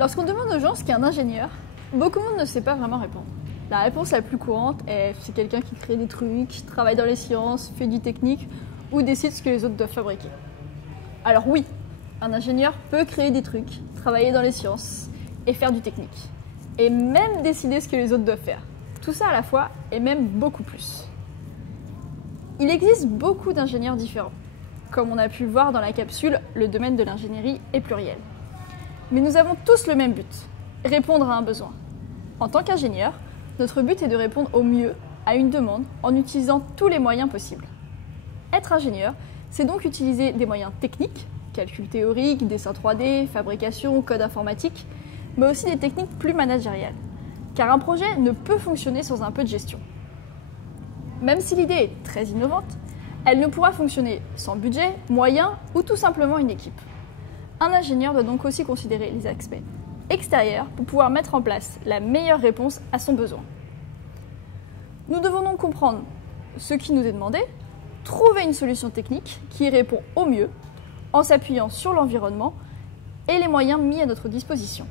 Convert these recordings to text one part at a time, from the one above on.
Lorsqu'on demande aux gens ce qu'est un ingénieur, beaucoup de monde ne sait pas vraiment répondre. La réponse la plus courante est c'est quelqu'un qui crée des trucs, travaille dans les sciences, fait du technique ou décide ce que les autres doivent fabriquer. Alors oui, un ingénieur peut créer des trucs, travailler dans les sciences et faire du technique. Et même décider ce que les autres doivent faire. Tout ça à la fois et même beaucoup plus. Il existe beaucoup d'ingénieurs différents. Comme on a pu le voir dans la capsule, le domaine de l'ingénierie est pluriel. Mais nous avons tous le même but, répondre à un besoin. En tant qu'ingénieur, notre but est de répondre au mieux à une demande en utilisant tous les moyens possibles. Être ingénieur, c'est donc utiliser des moyens techniques, calcul théorique, dessin 3D, fabrication, code informatique, mais aussi des techniques plus managériales. Car un projet ne peut fonctionner sans un peu de gestion. Même si l'idée est très innovante, elle ne pourra fonctionner sans budget, moyens ou tout simplement une équipe. Un ingénieur doit donc aussi considérer les aspects extérieurs pour pouvoir mettre en place la meilleure réponse à son besoin. Nous devons donc comprendre ce qui nous est demandé, trouver une solution technique qui répond au mieux en s'appuyant sur l'environnement et les moyens mis à notre disposition.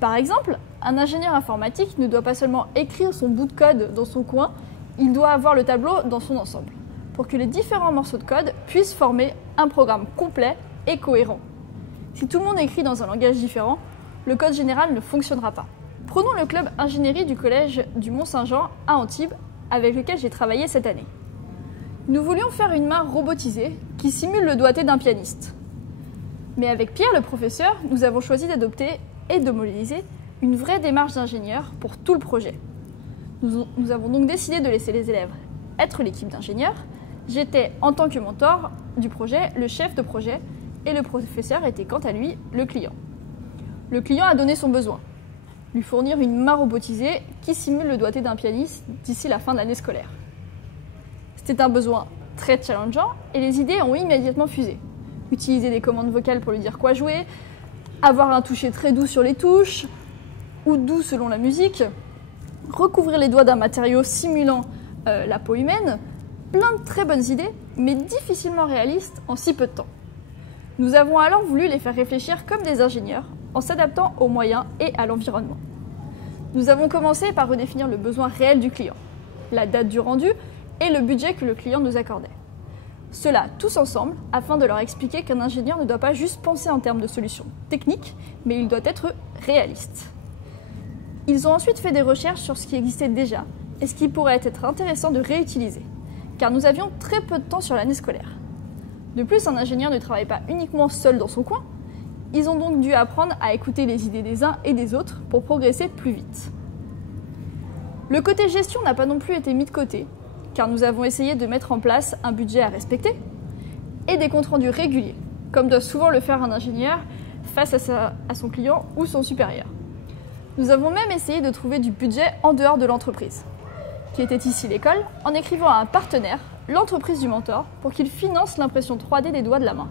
Par exemple, un ingénieur informatique ne doit pas seulement écrire son bout de code dans son coin, il doit avoir le tableau dans son ensemble, pour que les différents morceaux de code puissent former un programme complet et cohérent. Si tout le monde écrit dans un langage différent, le code général ne fonctionnera pas. Prenons le club ingénierie du collège du Mont-Saint-Jean à Antibes, avec lequel j'ai travaillé cette année. Nous voulions faire une main robotisée qui simule le doigté d'un pianiste. Mais avec Pierre, le professeur, nous avons choisi d'adopter et de modéliser une vraie démarche d'ingénieur pour tout le projet. Nous avons donc décidé de laisser les élèves être l'équipe d'ingénieurs. J'étais, en tant que mentor du projet, le chef de projet et le professeur était quant à lui le client. Le client a donné son besoin, lui fournir une main robotisée qui simule le doigté d'un pianiste d'ici la fin de l'année scolaire. C'était un besoin très challengeant et les idées ont immédiatement fusé. Utiliser des commandes vocales pour lui dire quoi jouer, avoir un toucher très doux sur les touches, ou doux selon la musique, recouvrir les doigts d'un matériau simulant la peau humaine, plein de très bonnes idées, mais difficilement réalistes en si peu de temps. Nous avons alors voulu les faire réfléchir comme des ingénieurs, en s'adaptant aux moyens et à l'environnement. Nous avons commencé par redéfinir le besoin réel du client, la date du rendu et le budget que le client nous accordait. Cela tous ensemble afin de leur expliquer qu'un ingénieur ne doit pas juste penser en termes de solutions techniques, mais il doit être réaliste. Ils ont ensuite fait des recherches sur ce qui existait déjà et ce qui pourrait être intéressant de réutiliser, car nous avions très peu de temps sur l'année scolaire. De plus, un ingénieur ne travaille pas uniquement seul dans son coin, ils ont donc dû apprendre à écouter les idées des uns et des autres pour progresser plus vite. Le côté gestion n'a pas non plus été mis de côté, car nous avons essayé de mettre en place un budget à respecter et des comptes rendus réguliers, comme doit souvent le faire un ingénieur face à son client ou son supérieur. Nous avons même essayé de trouver du budget en dehors de l'entreprise, qui était ici l'école, en écrivant à un partenaire, l'entreprise du mentor, pour qu'il finance l'impression 3D des doigts de la main.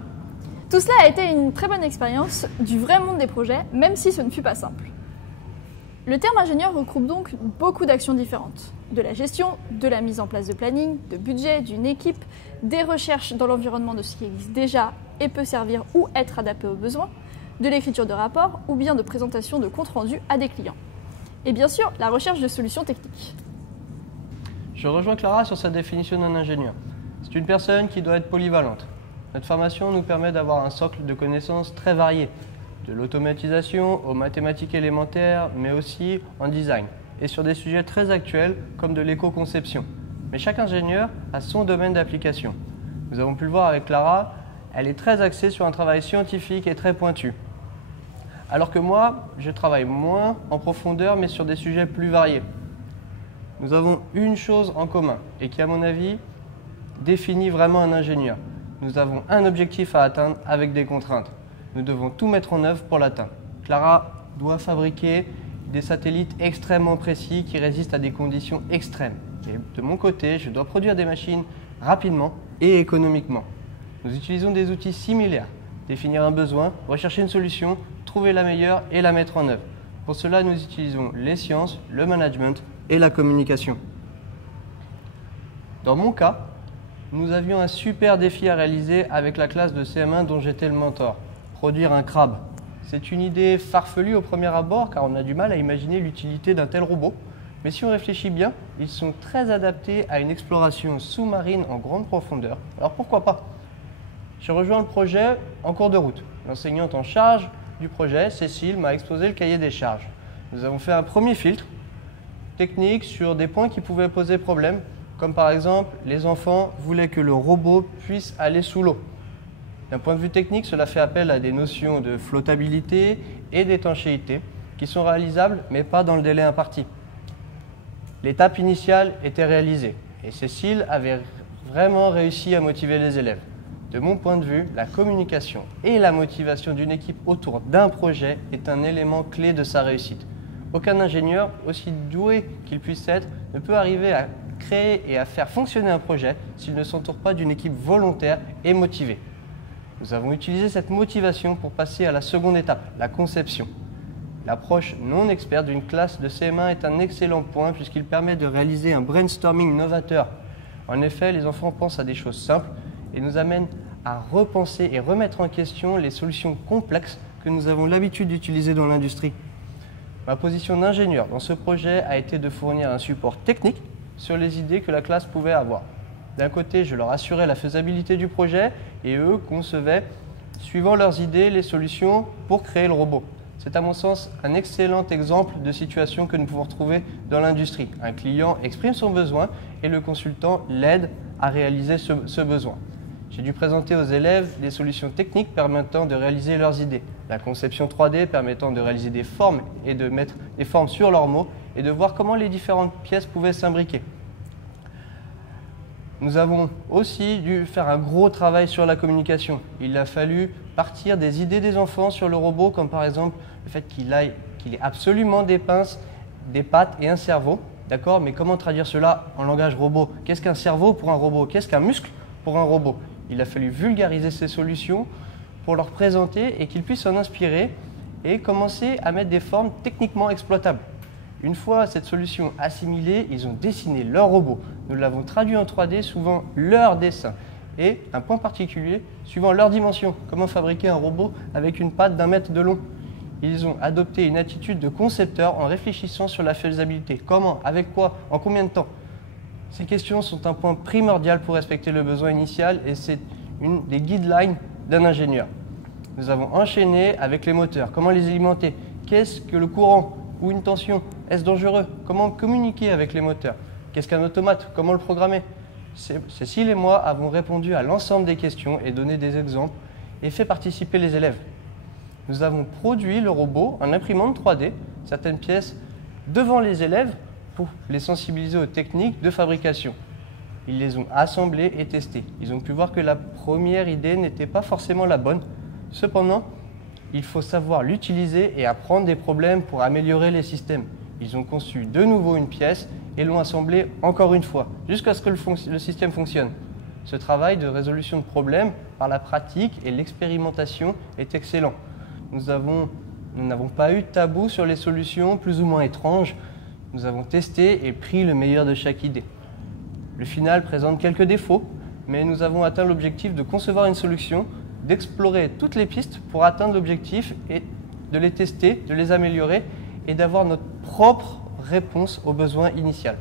Tout cela a été une très bonne expérience du vrai monde des projets, même si ce ne fut pas simple. Le terme ingénieur regroupe donc beaucoup d'actions différentes. De la gestion, de la mise en place de planning, de budget, d'une équipe, des recherches dans l'environnement de ce qui existe déjà et peut servir ou être adapté aux besoins, de l'écriture de rapports ou bien de présentation de comptes rendus à des clients. Et bien sûr, la recherche de solutions techniques. Je rejoins Clara sur sa définition d'un ingénieur. C'est une personne qui doit être polyvalente. Notre formation nous permet d'avoir un socle de connaissances très varié, de l'automatisation aux mathématiques élémentaires, mais aussi en design, et sur des sujets très actuels comme de l'éco-conception. Mais chaque ingénieur a son domaine d'application. Nous avons pu le voir avec Clara, elle est très axée sur un travail scientifique et très pointu. Alors que moi, je travaille moins en profondeur, mais sur des sujets plus variés. Nous avons une chose en commun, et qui, à mon avis, définit vraiment un ingénieur. Nous avons un objectif à atteindre avec des contraintes. Nous devons tout mettre en œuvre pour l'atteindre. Clara doit fabriquer des satellites extrêmement précis qui résistent à des conditions extrêmes. Et de mon côté, je dois produire des machines rapidement et économiquement. Nous utilisons des outils similaires. Définir un besoin, rechercher une solution, trouver la meilleure et la mettre en œuvre. Pour cela, nous utilisons les sciences, le management et la communication. Dans mon cas, nous avions un super défi à réaliser avec la classe de CM1 dont j'étais le mentor, produire un crabe. C'est une idée farfelue au premier abord car on a du mal à imaginer l'utilité d'un tel robot. Mais si on réfléchit bien, ils sont très adaptés à une exploration sous-marine en grande profondeur. Alors pourquoi pas? J'ai rejoint le projet en cours de route. L'enseignante en charge du projet, Cécile, m'a exposé le cahier des charges. Nous avons fait un premier filtre technique sur des points qui pouvaient poser problème, comme par exemple, les enfants voulaient que le robot puisse aller sous l'eau. D'un point de vue technique, cela fait appel à des notions de flottabilité et d'étanchéité qui sont réalisables, mais pas dans le délai imparti. L'étape initiale était réalisée et Cécile avait vraiment réussi à motiver les élèves. De mon point de vue, la communication et la motivation d'une équipe autour d'un projet est un élément clé de sa réussite. Aucun ingénieur, aussi doué qu'il puisse être, ne peut arriver à créer et à faire fonctionner un projet s'il ne s'entoure pas d'une équipe volontaire et motivée. Nous avons utilisé cette motivation pour passer à la seconde étape, la conception. L'approche non experte d'une classe de CM1 est un excellent point puisqu'il permet de réaliser un brainstorming novateur. En effet, les enfants pensent à des choses simples et nous amènent à repenser et remettre en question les solutions complexes que nous avons l'habitude d'utiliser dans l'industrie. Ma position d'ingénieur dans ce projet a été de fournir un support technique sur les idées que la classe pouvait avoir. D'un côté, je leur assurais la faisabilité du projet et eux concevaient, suivant leurs idées, les solutions pour créer le robot. C'est à mon sens un excellent exemple de situation que nous pouvons retrouver dans l'industrie. Un client exprime son besoin et le consultant l'aide à réaliser ce besoin. J'ai dû présenter aux élèves des solutions techniques permettant de réaliser leurs idées. La conception 3D permettant de réaliser des formes et de mettre des formes sur leurs mots et de voir comment les différentes pièces pouvaient s'imbriquer. Nous avons aussi dû faire un gros travail sur la communication. Il a fallu partir des idées des enfants sur le robot, comme par exemple le fait qu'il ait absolument des pinces, des pattes et un cerveau. D'accord, mais comment traduire cela en langage robot? Qu'est-ce qu'un cerveau pour un robot? Qu'est-ce qu'un muscle pour un robot? Il a fallu vulgariser ces solutions pour leur présenter et qu'ils puissent s'en inspirer et commencer à mettre des formes techniquement exploitables. Une fois cette solution assimilée, ils ont dessiné leur robot. Nous l'avons traduit en 3D suivant leur dessin. Et un point particulier, suivant leur dimension. Comment fabriquer un robot avec une patte d'1 mètre de long? Ils ont adopté une attitude de concepteur en réfléchissant sur la faisabilité. Comment? Avec quoi? En combien de temps? Ces questions sont un point primordial pour respecter le besoin initial et c'est une des guidelines d'un ingénieur. Nous avons enchaîné avec les moteurs. Comment les alimenter? Qu'est-ce que le courant ou une tension? Est-ce dangereux? Comment communiquer avec les moteurs? Qu'est-ce qu'un automate? Comment le programmer? Cécile et moi avons répondu à l'ensemble des questions et donné des exemples et fait participer les élèves. Nous avons produit le robot en imprimante 3D, certaines pièces devant les élèves pour les sensibiliser aux techniques de fabrication. Ils les ont assemblés et testés. Ils ont pu voir que la première idée n'était pas forcément la bonne. Cependant, il faut savoir l'utiliser et apprendre des problèmes pour améliorer les systèmes. Ils ont conçu de nouveau une pièce et l'ont assemblée encore une fois, jusqu'à ce que le système fonctionne. Ce travail de résolution de problèmes par la pratique et l'expérimentation est excellent. Nous n'avons pas eu de tabou sur les solutions plus ou moins étranges. Nous avons testé et pris le meilleur de chaque idée. Le final présente quelques défauts, mais nous avons atteint l'objectif de concevoir une solution, d'explorer toutes les pistes pour atteindre l'objectif et de les tester, de les améliorer et d'avoir notre propre réponse au besoin initial.